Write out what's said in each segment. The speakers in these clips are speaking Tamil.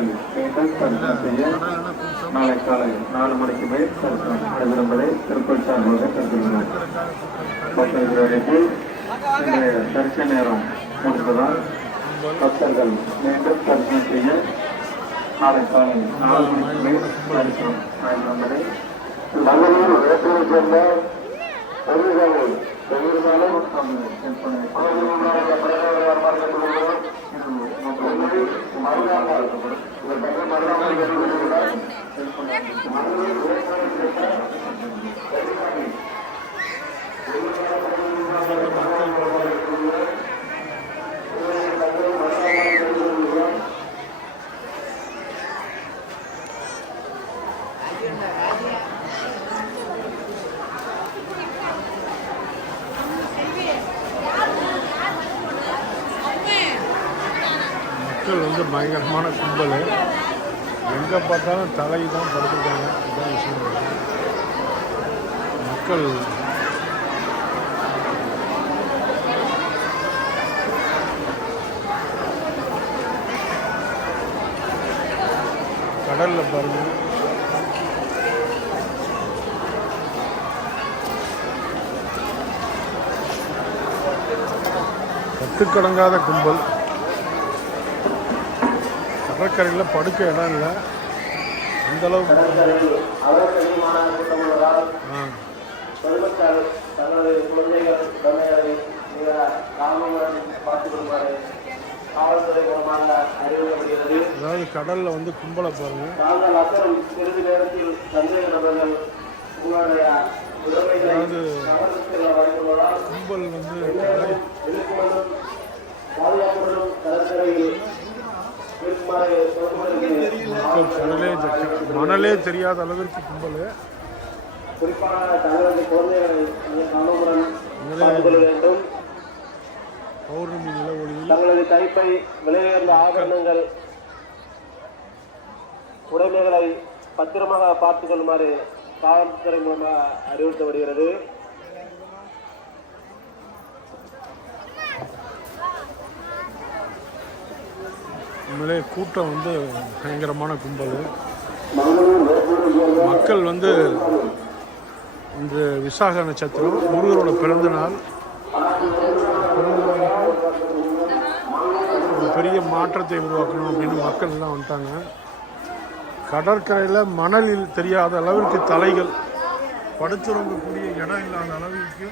பக்தர்கள் மீண்டும் தரிசனம் செய்ய நாளை காலை நாலு மணிக்கு மேல் தரிசனம் நடைபெறும் திருப்பதி சார்பாக தெரிவிக்கிறோம் இன்றைய தரிசன நேரம் முடிந்ததால் பக்தர்கள் மீண்டும் தரிசனம் செய்ய நாளை காலை நாலு மணிக்கு மேல் தரிசனம் நடைபெறும் என்பதை மங்களூர் வேப்பூரை சேர்ந்த பொதுகளை பெரும்பாலும் మరణాలు மக்கள் வந்து பயங்கரமான கும்பல். எங்கே பார்த்தாலும் தலை தான் படுத்துருக்காங்க. இதுதான் விஷயம். மக்கள் கடலில் பாருங்கள் கட்டுக்கடங்காத கும்பல். கடற்கரையில் படுக்க இடம் இல்லை. அந்த அளவுக்கு குழந்தைகள் காவல்துறை அதாவது கடலில் வந்து கும்பலை பாருங்க. அதாவது கும்பல் வந்து கடை மணலே தெரியாத அளவிற்கு கும்பல். குறிப்பாக தங்களது வேண்டும் பௌர்ணமி நில ஒளியில் தங்களது கைப்பை விலையுயர்ந்த ஆபரணங்கள் உடைமைகளை பத்திரமாக பார்த்துக் கொள்ளுமாறு காவல்துறை மூலமாக அறிவுறுத்தப்படுகிறது. உண்மையிலே கூட்டம் வந்து பயங்கரமான கும்பல். மக்கள் வந்து இன்று விசாக நட்சத்திரம் முருகரோட பிறந்த நாள் ஒரு பெரிய மாற்றத்தை உருவாக்கணும் அப்படின்னு மக்கள் எல்லாம் வந்துட்டாங்க. கடற்கரையில் மணலில் தெரியாத அளவிற்கு தலைகள் படுத்துறங்கக்கூடிய இடம் இல்லாத அளவிற்கு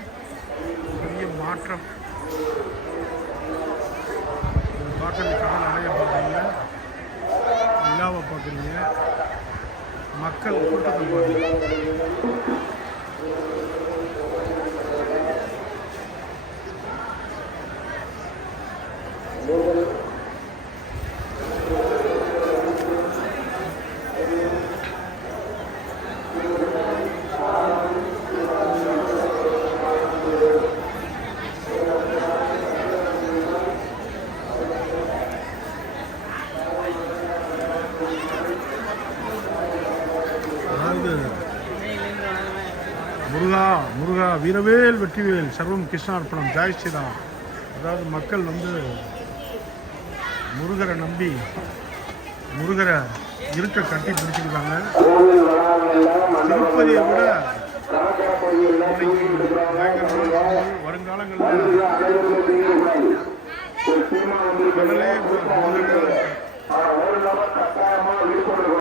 பெரிய மாற்றம். மக்கள் கூட்டத்தில் பார்க்குறீங்க அதாவது முருகா முருகா வீரவேல் வெற்றிவேல் சர்வம் கிருஷ்ணார்ப்பணம் ஜாய் ஸ்ரீராம். அதாவது மக்கள் வந்து முருகரை நம்பி முருகரை இருக்க கட்டி பிடிச்சிருக்காங்க. திருப்பதியை விட வருங்காலங்களில் கடலே